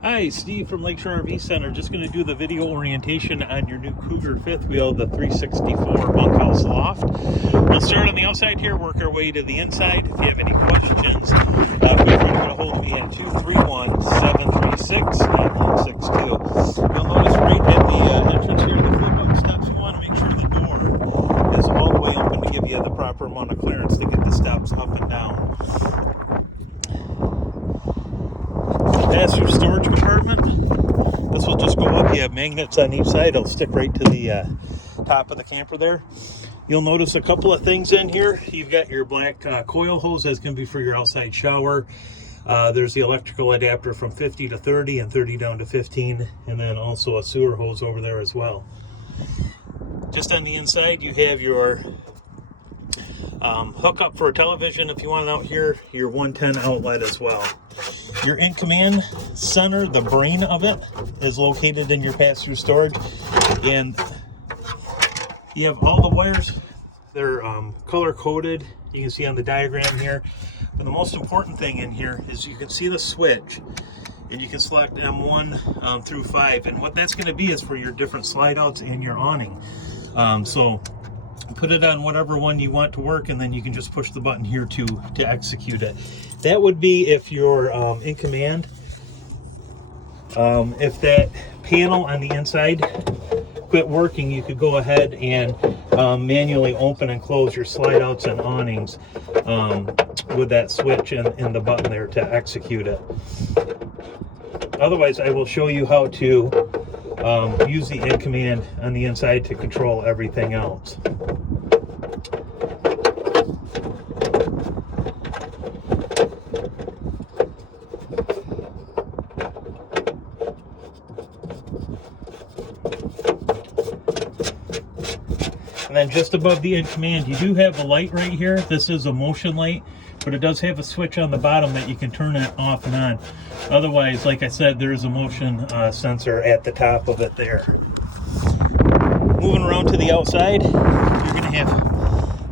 Hi, Steve from Lakeshore RV Center. Just going to do the video orientation on your new Cougar fifth wheel, the 364 bunkhouse loft. We'll start on the outside here, work our way to the inside. If you have any questions, feel free to get a hold of me at 231-736-9162. You'll notice right at the entrance here, the flip-up steps, you want to make sure the door is all the way open to give you the proper amount of clearance to get the steps up and down. Pass-through storage compartment. This will just go up. You have magnets on each side. It'll stick right to the top of the camper there. You'll notice a couple of things in here. You've got your black coil hose that's going to be for your outside shower. There's the electrical adapter from 50 to 30 and 30 down to 15, and then also a sewer hose over there as well. Just on the inside, you have your hookup for a television if you want it out here, your 110 outlet as well. Your in-command center, the brain of it, is located in your pass-through storage, and you have all the wires. They're color-coded. You can see on the diagram here. But the most important thing in here is you can see the switch, and you can select M1 through 5, and what that's going to be is for your different slide-outs and your awning. So put it on whatever one you want to work, and then you can just push the button here to execute it. That would be if you're in command. If that panel on the inside quit working, you could go ahead and manually open and close your slide outs and awnings with that switch and the button there to execute it. Otherwise, I will show you how to use the in command on the inside to control everything else. And then just above the in command, you do have a light right here. This is a motion light, but it does have a switch on the bottom that you can turn it off and on. Otherwise, like I said, there is a motion sensor at the top of it there. Moving around to the outside, you're going to have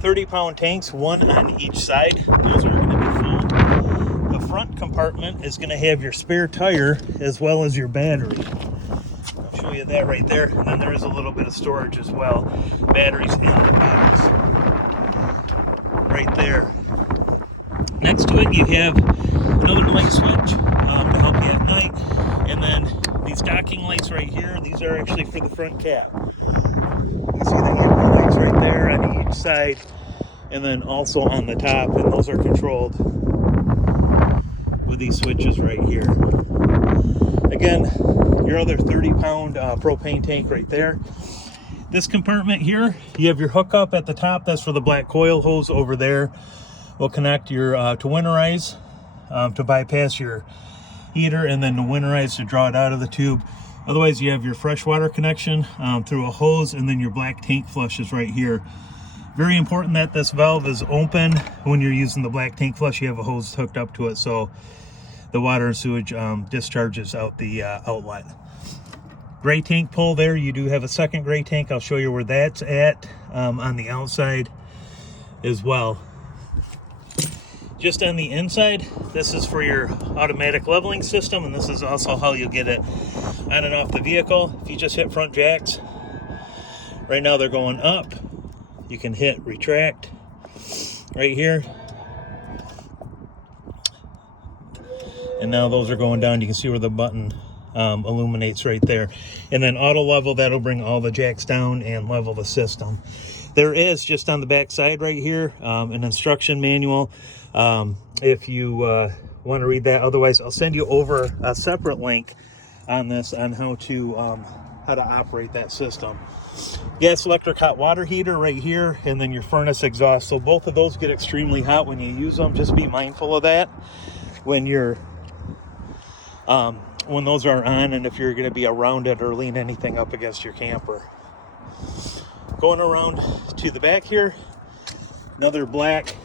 30-pound tanks, one on each side. Those are going to be full. The front compartment is going to have your spare tire as well as your battery. Show you that right there, and then there is a little bit of storage as well. Batteries in the box right there. Next to it, you have another light switch to help you at night, and then these docking lights right here. These are actually for the front cap. You see the amber lights right there on each side, and then also on the top, and those are controlled with these switches right here. Again, your other 30-pound propane tank right there. This compartment here, you have your hookup at the top. That's for the black coil hose over there. We'll connect your to winterize to bypass your heater, and then to winterize to draw it out of the tube. Otherwise, you have your freshwater connection through a hose, and then your black tank flush is right here. Very important that this valve is open when you're using the black tank flush. You have a hose hooked up to it, so the water and sewage discharges out the outlet. Gray tank pull there. You do have a second gray tank. I'll show you where that's at on the outside as well. Just on the inside, this is for your automatic leveling system, and this is also how you'll get it on and off the vehicle. If you just hit front jacks, right now they're going up. You can hit retract right here, and now those are going down. You can see where the button illuminates right there. And then auto level, that'll bring all the jacks down and level the system. There is, just on the back side right here, an instruction manual if you want to read that. Otherwise, I'll send you over a separate link on this on how to operate that system. Gas, electric, hot water heater right here, and then your furnace exhaust. So both of those get extremely hot when you use them. Just be mindful of that when you're when those are on, and if you're going to be around it or lean anything up against your camper. Going around to the back here, another black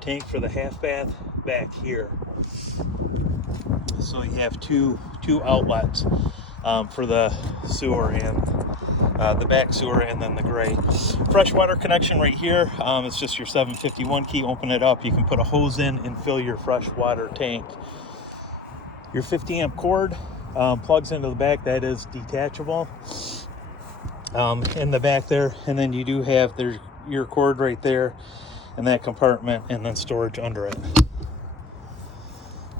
tank for the half bath back here. So you have two outlets for the sewer and the back sewer, and then the gray. Freshwater connection right here. It's just your 751 key. Open it up. You can put a hose in and fill your fresh water tank. Your 50 amp cord plugs into the back. That is detachable in the back there. And then you do have your cord right there in that compartment, and then storage under it.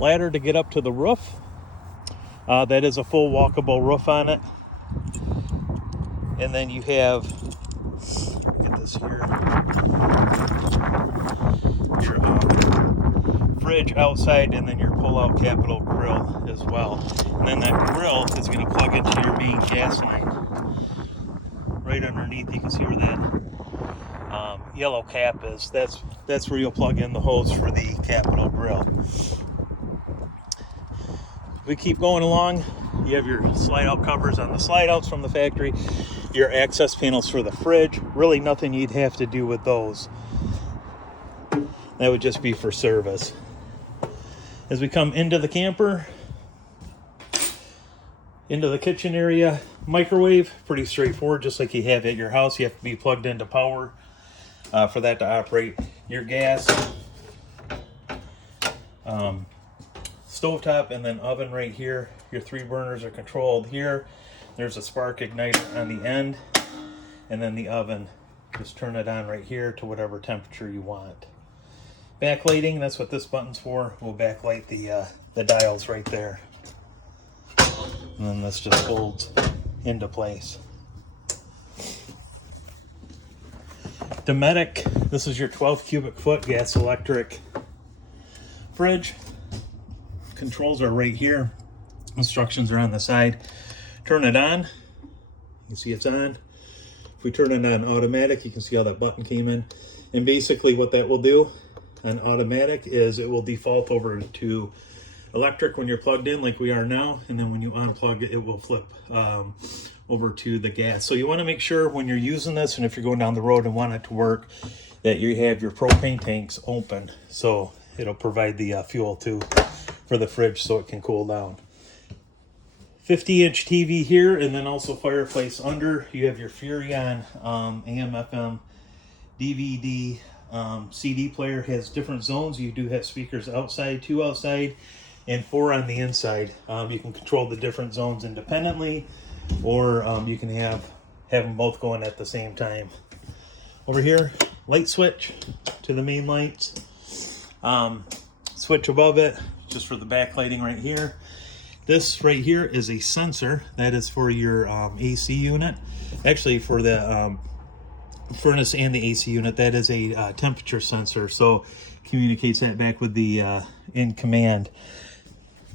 Ladder to get up to the roof. That is a full walkable roof on it. And then you have, get this here, your fridge outside, and then your pull-out capital grill as well. And then that grill is going to plug into your main gas line. Right underneath, you can see where that yellow cap is. That's where you'll plug in the hose for the capital grill. We keep going along. You have your slide out covers on the slide outs from the factory, your access panels for the fridge. Really nothing you'd have to do with those. That would just be for service. As we come into the camper, into the kitchen area, microwave, pretty straightforward, just like you have at your house. You have to be plugged into power for that to operate. Your gas, stovetop, and then oven right here. Your 3 burners are controlled here. There's a spark igniter on the end, and then the oven, just turn it on right here to whatever temperature you want. Backlighting, that's what this button's for. We'll backlight the dials right there. And then this just folds into place. Dometic, this is your 12 cubic foot gas electric fridge. Controls are right here. Instructions are on the side. Turn it on. You can see it's on. If we turn it on automatic, you can see how that button came in. And basically what that will do on automatic is it will default over to electric when you're plugged in, like we are now, and then when you unplug it, it will flip over to the gas. So you want to make sure when you're using this, and if you're going down the road and want it to work, that you have your propane tanks open, so it'll provide the fuel too for the fridge so it can cool down. 50-inch TV here, and then also fireplace under. You have your Furrion AM, FM, DVD, CD player. Has different zones. You do have speakers outside, 2 outside, and 4 on the inside. You can control the different zones independently, or you can have them both going at the same time. Over here, light switch to the main lights. Switch above it, just for the backlighting right here. This right here is a sensor. That is for your AC unit. Actually, for the furnace and the AC unit, that is a temperature sensor. So communicates that back with the in command.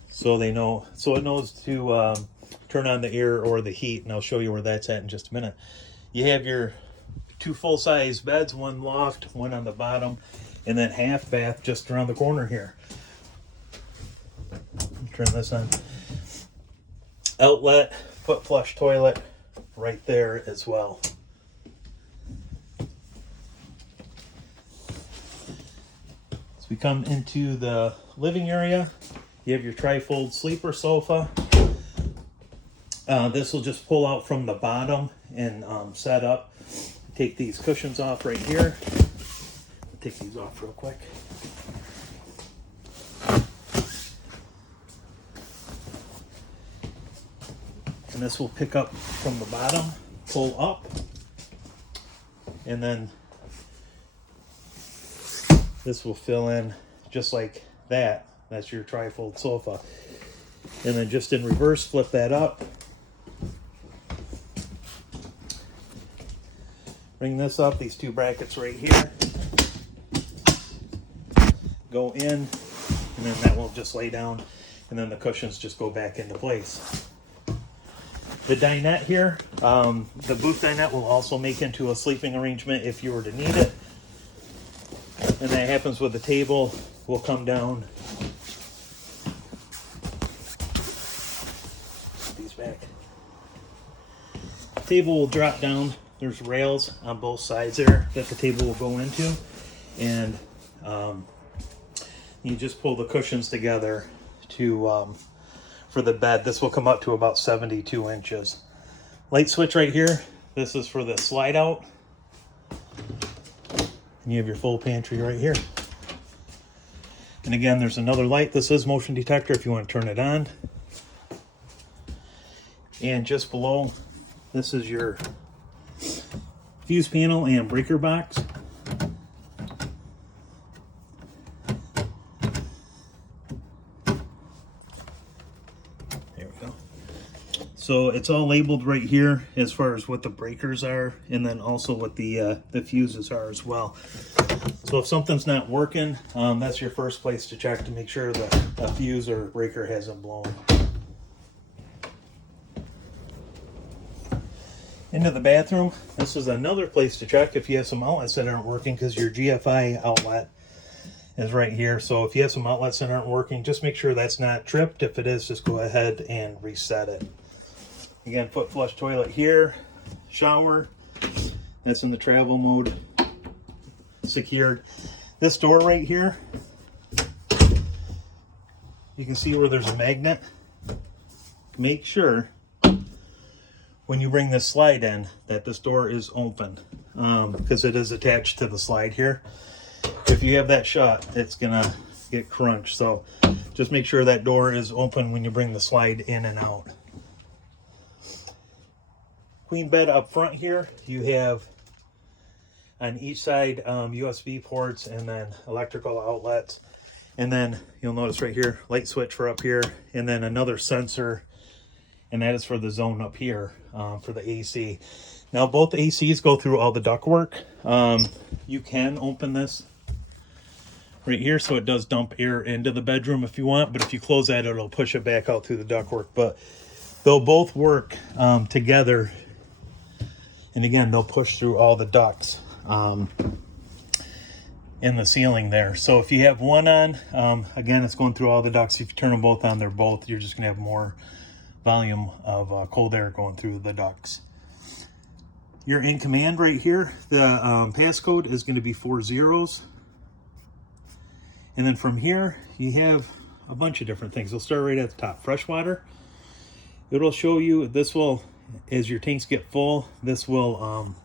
So they know, so it knows to turn on the air or the heat, and I'll show you where that's at in just a minute. You have your 2 full-size beds, 1 loft, 1 on the bottom, and then half bath just around the corner here. Turn this on. Outlet, foot flush toilet right there as well. As we come into the living area, you have your tri-fold sleeper sofa. This will just pull out from the bottom and set up. Take these cushions off right here. Take these off real quick. And this will pick up from the bottom, pull up, and then this will fill in just like that. That's your tri-fold sofa. And then just in reverse, flip that up. Bring this up, these 2 brackets right here. Go in, and then that will just lay down, and then the cushions just go back into place. The dinette here, the booth dinette will also make into a sleeping arrangement if you were to need it. And that happens with the table. Will come down. Put these back. Table will drop down. There's rails on both sides there that the table will go into. And you just pull the cushions together to for the bed. This will come up to about 72 inches. Light switch right here. This is for the slide out. And you have your full pantry right here. And again, there's another light. This is motion detector if you want to turn it on. And just below, this is your fuse panel and breaker box. There we go. So it's all labeled right here as far as what the breakers are, and then also what the fuses are as well. So if something's not working, that's your first place to check to make sure that a fuse or breaker hasn't blown. Into the bathroom, this is another place to check if you have some outlets that aren't working, because your GFI outlet is right here. So if you have some outlets that aren't working, just make sure that's not tripped. If it is, just go ahead and reset it. Again, foot flush toilet here, shower, that's in the travel mode, secured. This door right here, you can see where there's a magnet. Make sure when you bring this slide in that this door is open, because it is attached to the slide here. If you have that shut, it's gonna get crunched. So just make sure that door is open when you bring the slide in and out. Queen bed up front here, you have on each side USB ports and then electrical outlets. And then you'll notice right here, light switch for up here, and then another sensor, and that is for the zone up here for the AC. Now both ACs go through all the ductwork. You can open this right here so it does dump air into the bedroom if you want, but if you close that, it'll push it back out through the ductwork. But they'll both work together, and again, they'll push through all the ducts in the ceiling there. So if you have one on, again, it's going through all the ducts. If you turn them both on, they're both, you're just gonna have more volume of cold air going through the ducts. You're in command right here. The passcode is going to be 4 zeros. And then from here, you have a bunch of different things. We'll start right at the top. Freshwater. It'll show you, this will, as your tanks get full, this will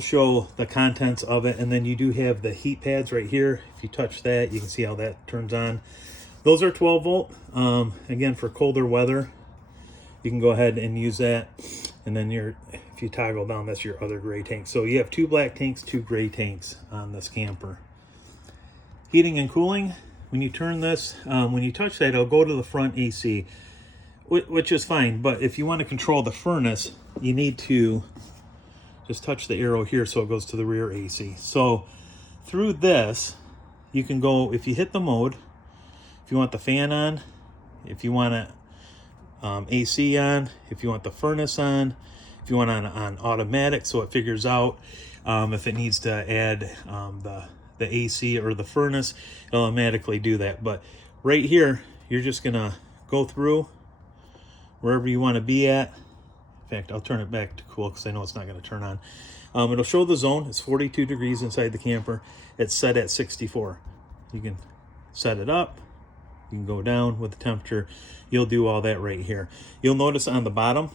show the contents of it. And then you do have the heat pads right here. If you touch that, you can see how that turns on. Those are 12 volt. Again, for colder weather, you can go ahead and use that. And then if you toggle down, that's your other gray tank. So you have 2 black tanks, 2 gray tanks on this camper. Heating and cooling. When you turn this, when you touch that, it'll go to the front AC, which is fine. But if you want to control the furnace, you need to just touch the arrow here so it goes to the rear AC. So through this, you can go, if you hit the mode, if you want the fan on, if you want AC on, if you want the furnace on, if you want on automatic so it figures out if it needs to add the AC or the furnace, it'll automatically do that. But right here, you're just gonna go through wherever you want to be at. In fact, I'll turn it back to cool because I know it's not going to turn on. It'll show the zone. It's 42 degrees inside the camper. It's set at 64. You can set it up. You can go down with the temperature. You'll do all that right here. You'll notice on the bottom,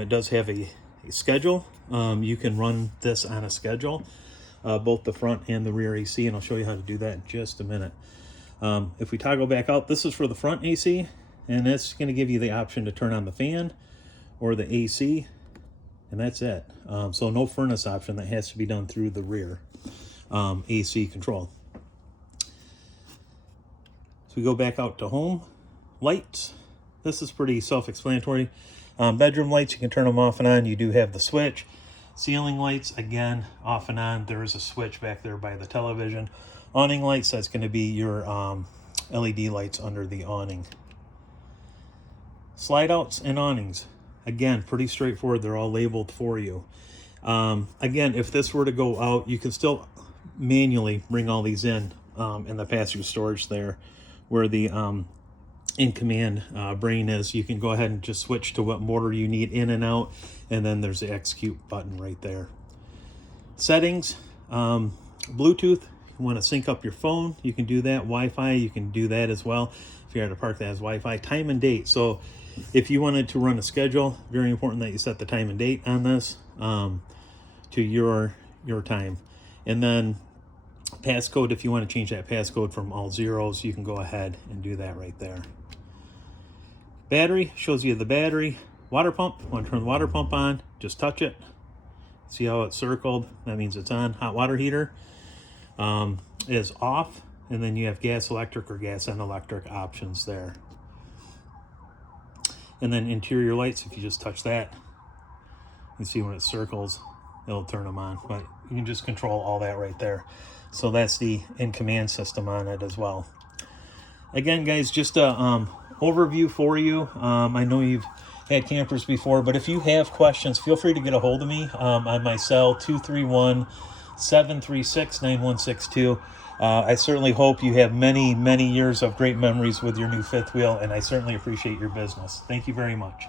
it does have a schedule. You can run this on a schedule, both the front and the rear AC, and I'll show you how to do that in just a minute. If we toggle back out, this is for the front AC, and that's going to give you the option to turn on the fan or the AC, and that's it. So no furnace option. That has to be done through the rear AC control. We go back out to home. Lights, this is pretty self-explanatory. Bedroom lights, you can turn them off and on. You do have the switch. Ceiling lights, again, off and on. There is a switch back there by the television. Awning lights, that's going to be your LED lights under the awning. Slide outs and awnings, again, pretty straightforward. They're all labeled for you. Again, if this were to go out, you can still manually bring all these in the pass-through storage there, where the in command brain is. You can go ahead and just switch to what motor you need in and out, and then there's the execute button right there. Settings, Bluetooth, you want to sync up your phone, you can do that. Wi-Fi, you can do that as well if you're at a park that has Wi-Fi. Time and date, so if you wanted to run a schedule, very important that you set the time and date on this to your time. And then Passcode, if you want to change that passcode from all zeros, you can go ahead and do that right there. Battery shows you the battery. Water pump, want to turn the water pump on, just touch it. See how it's circled? That means it's on. Hot water heater is off, and then you have gas electric or gas and electric options there. And then interior lights, if you just touch that, you see when it circles, it'll turn them on. But you can just control all that right there. So that's the in-command system on it as well. Again, guys, just a overview for you. I know you've had campers before, but if you have questions, feel free to get a hold of me on my cell, 231-736-9162. I certainly hope you have many, many years of great memories with your new fifth wheel, and I certainly appreciate your business. Thank you very much.